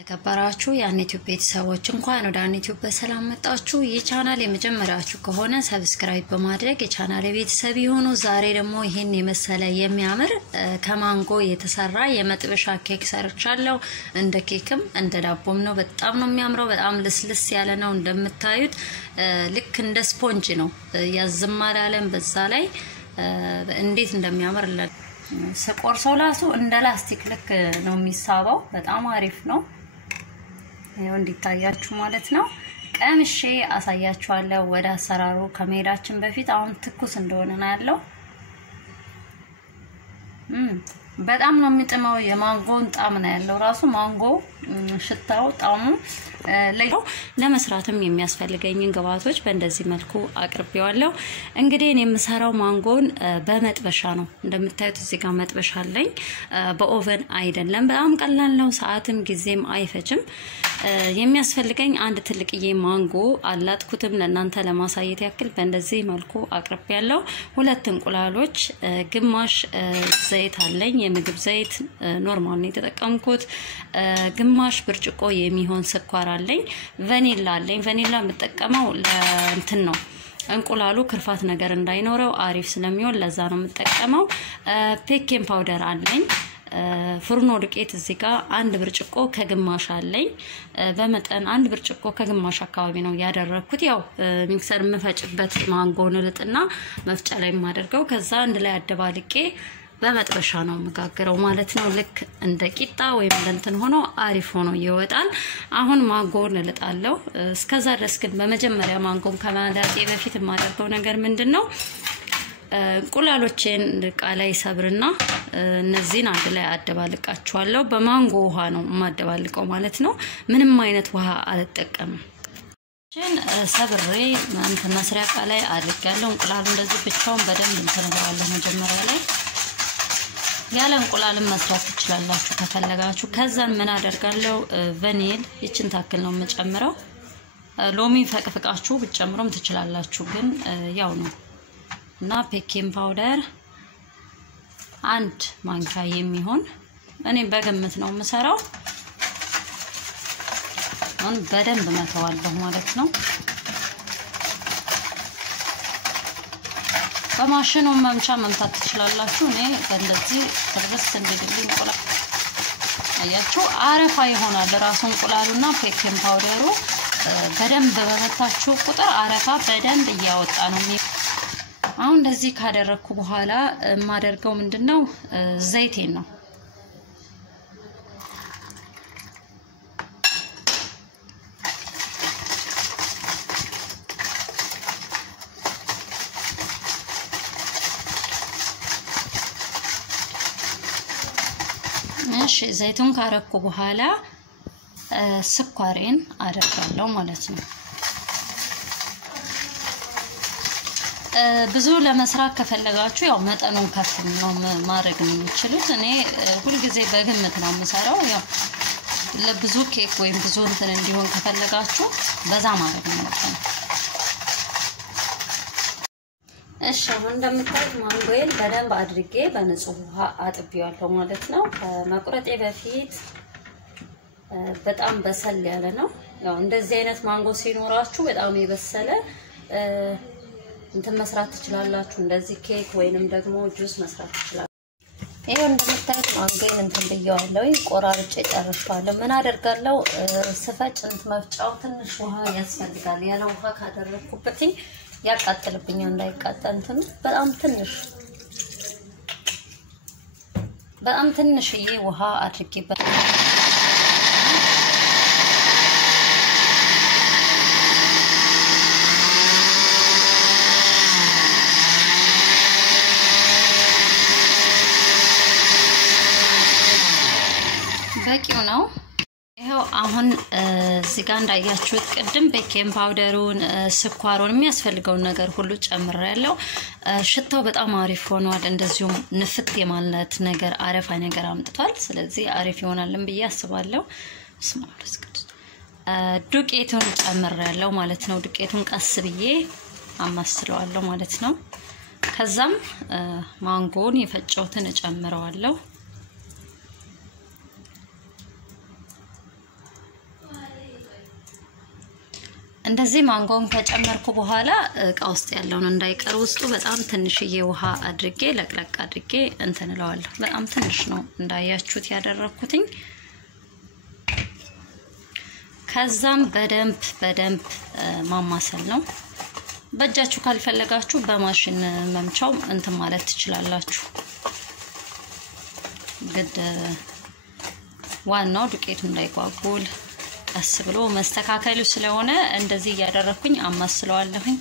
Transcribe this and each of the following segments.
ተከበራችሁ የአንዩቲዩብ ቤተሰቦች እንኳን ወደ አንዩቲዩብ በሰላም መጣችሁ። የቻናል የመጀመሪያችሁ ከሆነ ሰብስክራይብ በማድረግ የቻናል ቤተሰብ ይሁኑ። ዛሬ ደግሞ ይሄን የመሰለ የሚያምር ከማንጎ የተሰራ የመጥበሻ ኬክ ሰርቻለሁ። እንደ ኬክም እንደ ዳቦም ነው። በጣም ነው የሚያምረው። በጣም ልስልስ ያለ ነው። እንደምታዩት ልክ እንደ ስፖንጅ ነው ያዝማላለም። በዛ ላይ እንዴት እንደሚያምር ሰቆርሰው ላሱ እንደ ላስቲክ ልክ ነው የሚሳባው። በጣም አሪፍ ነው። ይሄው እንዲታያችሁ ማለት ነው። ቀምሼ አሳያችኋለሁ። ወደ አሰራሩ ከመሄዳችን በፊት አሁን ትኩስ እንደሆነ ነው ያለው። በጣም ነው የሚጥመው። የማንጎን ጣም ነው ያለው ራሱ ማንጎ ሽታው ጣሙ ለመስራትም የሚያስፈልገኝን ግብአቶች በእንደዚህ መልኩ አቅርቤዋለሁ። እንግዲህ እኔ የምሰራው ማንጎን በመጥበሻ ነው። እንደምታዩት እዚህ ጋር መጥበሻ አለኝ። በኦቨን አይደለም። በጣም ቀላል ነው። ሰዓትም ጊዜም አይፈጅም። የሚያስፈልገኝ አንድ ትልቅዬ ማንጎ አላጥኩትም ለእናንተ ለማሳየት ያክል በእንደዚህ መልኩ አቅርቤያለሁ። ሁለት እንቁላሎች፣ ግማሽ ዘይት አለኝ። የምግብ ዘይት ኖርማል ነው የተጠቀምኩት። ግማሽ ብርጭቆ የሚሆን ስኳር አለኝ። ቫኒላ አለኝ። ቫኒላ የምጠቀመው ለእንትን ነው እንቁላሉ ክርፋት ነገር እንዳይኖረው አሪፍ ስለሚሆን ለዛ ነው የምጠቀመው። ቤኪንግ ፓውደር አለኝ። ፍርኖ ዱቄት እዚህ ጋር አንድ ብርጭቆ ከግማሽ አለኝ። በመጠን አንድ ብርጭቆ ከግማሽ አካባቢ ነው ያደረኩት። ያው ሚክሰር መፈጭበት ማንጎን ልጥና መፍጫ ላይ ማደርገው ከዛ አንድ ላይ አደባልቄ በመጥበሻ ነው መጋገረው ማለት ነው። ልክ እንደ ቂጣ ወይም እንትን ሆኖ አሪፍ ሆኖ ይወጣል። አሁን ማንጎን ልጣለው። እስከዛ ድረስ ግን በመጀመሪያ ማንጎን ከማላጤ በፊት የማደርገው ነገር ምንድነው? እንቁላሎችን ዕቃ ላይ ሰብርና እነዚህን አንድ ላይ አደባልቃቸዋለሁ። በማንጎ ውሃ ነው የማደባልቀው ማለት ነው። ምንም አይነት ውሃ አልጠቀምም። ሰብሬ እንትን መስሪያ ዕቃ ላይ አድርጋለሁ። እንቁላሉ እንደዚህ ብቻውን በደንብ እንተነግራለሁ መጀመሪያ ላይ ያለ እንቁላልም መስራት ትችላላችሁ ከፈለጋችሁ። ከዛን ምን አደርጋለሁ? ቫኒል ይችን ታክል ነው የምጨምረው። ሎሚ ፈቅፍቃችሁ ብትጨምሩም ትችላላችሁ ግን ያው ነው። እና ቤኪንግ ፓውደር አንድ ማንኪያ የሚሆን እኔ በግምት ነው የምሰራው። አሁን በደንብ መተዋለሁ ማለት ነው። በማሽኑ መምቻ መምታት ትችላላችሁ። እኔ እንደዚህ ድረስ እንደዚህ እንቁላል አያችሁ አረፋ ይሆናል ራሱ እንቁላሉና ቤኪንግ ፓውደሩ በደንብ በመታችሁ ቁጥር አረፋ በደንብ እያወጣ ነው። አሁን እንደዚህ ካደረኩ በኋላ ማደርገው ምንድነው? ዘይቴን ነው። እሺ ዘይቱን ካረኩ በኋላ ስኳሬን አደርጋለሁ ማለት ነው። ብዙ ለመስራት ከፈለጋችሁ ያው መጠኑን ከፍ ነው ማድረግ ነው የምትችሉት። እኔ ሁሉ ጊዜ በግምት ነው የምሰራው። ያው ለብዙ ኬክ ወይም ብዙ እንትን እንዲሆን ከፈለጋችሁ በዛ ማድረግ ነው ማለት ነው። እሺ አሁን እንደምታዩት ማንጎዬን በደንብ አድርጌ በንጹህ ውሃ አጥቤዋለሁ ማለት ነው። ከመቁረጤ በፊት በጣም በሰል ያለ ነው። ያው እንደዚህ አይነት ማንጎ ሲኖራችሁ በጣም የበሰለ እንትን መስራት ትችላላችሁ። እንደዚህ ኬክ ወይንም ደግሞ ጁስ መስራት ትችላላችሁ። ይሄው እንደምታዩት ማንጎዬን እንትን ብየዋለሁ። ቆራርጬ ጨርሻለሁ። ምን አደርጋለሁ? ስፈጭ እንትን መፍጫው ትንሽ ውሃ ያስፈልጋል። ያለ ውሃ ካደረኩበት ያቃጥልብኛል። እንዳይቃጠል እንትን በጣም ትንሽዬ ውሃ አድርጌበት በቂው ነው። ይሄው አሁን እዚህ ጋር እንዳያችሁት ቅድም ቤኪንግ ፓውደሩን ስኳሩን የሚያስፈልገውን ነገር ሁሉ ጨምሬያለሁ። ሽታው በጣም አሪፍ ሆኗል። እንደዚሁም ንፍት የማለት ነገር አረፋ ነገር አምጥቷል። ስለዚህ አሪፍ ይሆናልን ብዬ አስባለሁ። ዱቄቱን ጨምሬያለሁ ማለት ነው። ዱቄቱን ቀስ ብዬ አማስለዋለሁ ማለት ነው። ከዛም ማንጎን የፈጨውትን ጨምረዋለሁ። እንደዚህ ማንጎን ከጨመርኩ በኋላ እቃ ውስጥ ያለውን እንዳይቀር ውስጡ በጣም ትንሽዬ ውሃ አድርጌ ለቅለቅ አድርጌ እንተንለዋለሁ በጣም ትንሽ ነው እንዳያችሁት ያደረኩትኝ ከዛም በደንብ ማማሰል ነው በእጃችሁ ካልፈለጋችሁ በማሽን መምቻው እንትን ማለት ትችላላችሁ ግድ ዋናው ዱቄቱ እንዳይጓጉል ቀስ ብሎ መስተካከሉ ስለሆነ እንደዚህ ያደረኩኝ አማስለዋለሁኝ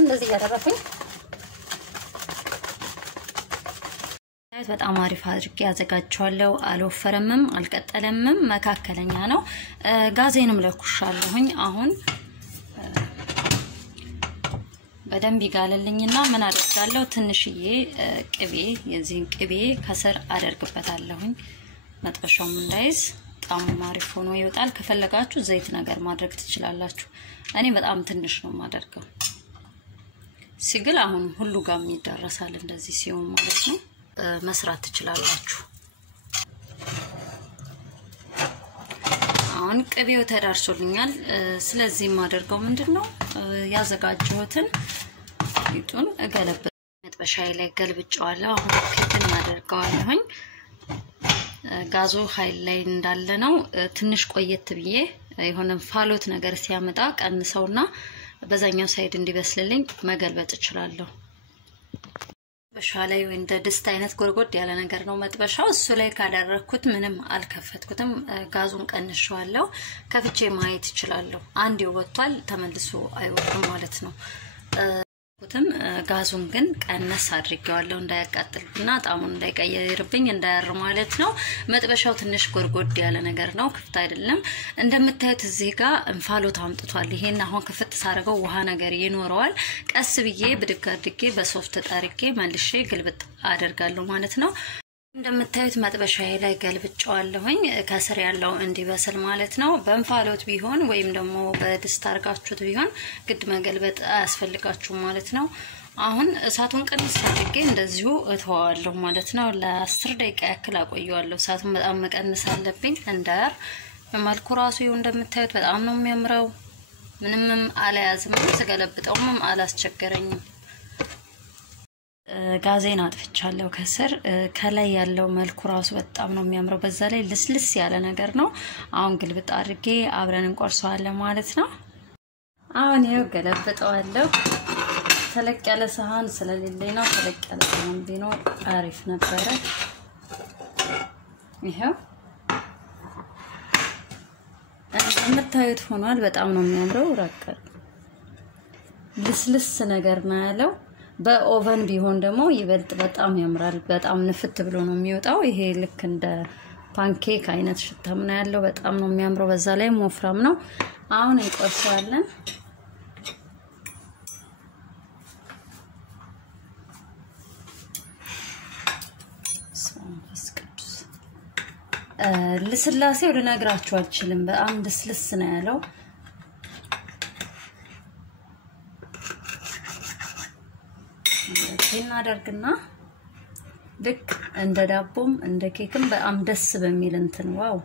እንደዚህ ያደረኩኝ በጣም አሪፍ አድርጌ ያዘጋጀዋለሁ አልወፈረምም አልቀጠለምም መካከለኛ ነው ጋዜንም ለኩሻለሁኝ አሁን በደንብ ይጋለልኝና ምን አደርጋለሁ ትንሽዬ ቅቤ የዚህን ቅቤ ከስር አደርግበታለሁኝ መጥበሻውም እንዳይዝ ጣዕሙ አሪፍ ሆኖ ይወጣል ከፈለጋችሁ ዘይት ነገር ማድረግ ትችላላችሁ እኔ በጣም ትንሽ ነው ማደርገው ሲግል አሁን ሁሉ ጋር ይደረሳል እንደዚህ ሲሆን ማለት ነው መስራት ትችላላችሁ አሁን ቅቤው ተዳርሶልኛል ስለዚህ ማደርገው ምንድነው ያዘጋጀሁትን ይጡን እገለብ መጥበሻዬ ላይ ገልብጫዋለሁ አሁን ከትን አደርጋለሁኝ ጋዙ ኃይል ላይ እንዳለ ነው ትንሽ ቆየት ብዬ የሆነ ፋሎት ነገር ሲያመጣ ቀንሰውና በዛኛው ሳይድ እንዲበስልልኝ መገልበጥ እችላለሁ በሻላይ ወይ እንደ ድስት አይነት ጎርጎድ ያለ ነገር ነው መጥበሻው እሱ ላይ ካደረኩት ምንም አልከፈትኩትም ጋዙን ቀንሼዋለሁ ከፍቼ ማየት ይችላልው አንድ ይወጣል ተመልሶ አይወጣም ማለት ነው ጋዙን ግን ቀነስ አድርጌዋለሁ እንዳያቃጥልና ጣሙን እንዳይቀየርብኝ እንዳያር ማለት ነው መጥበሻው ትንሽ ጎርጎድ ያለ ነገር ነው ክፍት አይደለም እንደምታዩት እዚህ ጋር እንፋሎት አምጥቷል ይሄን አሁን ክፍት ሳረገው ውሃ ነገር ይኖረዋል ቀስ ብዬ ብድግ አድርጌ በሶፍት ጠርቄ መልሼ ግልብጥ አደርጋለሁ ማለት ነው እንደምታዩት መጥበሻዬ ላይ ገልብጫዋለሁኝ ከስር ያለው እንዲበስል ማለት ነው በእንፋሎት ቢሆን ወይም ደግሞ በድስት አርጋችሁት ቢሆን ግድ መገልበጥ አያስፈልጋችሁ ማለት ነው አሁን እሳቱን ቀንስ አድርጌ እንደዚሁ እተዋለሁ ማለት ነው ለ10 ደቂቃ ያክል አቆየዋለሁ እሳቱን በጣም መቀነስ አለብኝ እንዳያር በመልኩ ራሱ እንደምታዩት በጣም ነው የሚያምረው ምንም አላያዝም ተገለብጠውም አላስቸገረኝም ጋዜን አጥፍቻለሁ ከስር ከላይ ያለው መልኩ ራሱ በጣም ነው የሚያምረው በዛ ላይ ልስልስ ያለ ነገር ነው አሁን ግልብጥ አድርጌ አብረን እንቆርሰዋለን ማለት ነው አሁን ይሄው ገለብጠዋለሁ ተለቅ ያለ ሰሃን ስለሌለኝ ነው ተለቅ ያለ ሰሃን ቢኖር አሪፍ ነበር ይሄው እንደምታዩት ሆኗል በጣም ነው የሚያምረው ራቀር ልስልስ ነገር ነው ያለው በኦቨን ቢሆን ደግሞ ይበልጥ በጣም ያምራል በጣም ንፍት ብሎ ነው የሚወጣው ይሄ ልክ እንደ ፓንኬክ አይነት ሽታም ነው ያለው በጣም ነው የሚያምረው በዛ ላይ ወፍራም ነው አሁን እንቆርሰዋለን ለስላሴው ልነግራችሁ አልችልም በጣም ደስልስ ነው ያለው እናደርግና ልክ እንደ ዳቦም እንደ ኬክም በጣም ደስ በሚል እንትን ዋው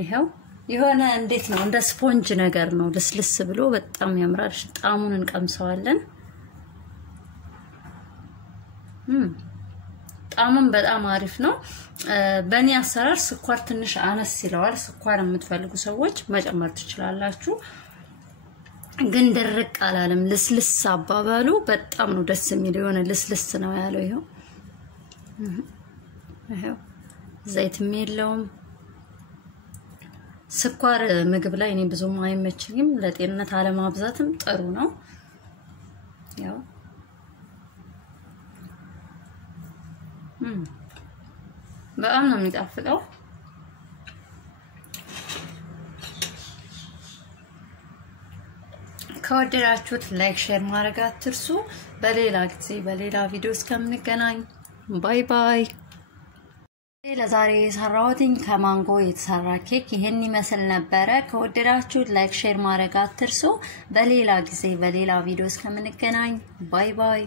ይሄው የሆነ እንዴት ነው እንደ ስፖንጅ ነገር ነው ልስልስ ብሎ በጣም ያምራል ጣሙን እንቀምሰዋለን ጣሙን በጣም አሪፍ ነው በእኔ አሰራር ስኳር ትንሽ አነስ ይለዋል ስኳር የምትፈልጉ ሰዎች መጨመር ትችላላችሁ ግን ደረቅ አላለም ልስልስ አባባሉ በጣም ነው ደስ የሚል የሆነ ልስልስ ነው ያለው ይሄው ዘይትም የለውም ስኳር ምግብ ላይ እኔ ብዙም አይመችኝም ለጤንነት አለማብዛትም ጥሩ ነው ያው በጣም ነው የሚጣፍጠው ከወደዳችሁት ላይክ ሼር ማድረግ አትርሱ በሌላ ጊዜ በሌላ ቪዲዮ እስከምንገናኝ ባይ ባይ ለዛሬ የሰራሁትኝ ከማንጎ የተሰራ ኬክ ይሄን ይመስል ነበር ከወደዳችሁት ላይክ ሼር ማድረግ አትርሱ በሌላ ጊዜ በሌላ ቪዲዮ እስከምንገናኝ ባይ ባይ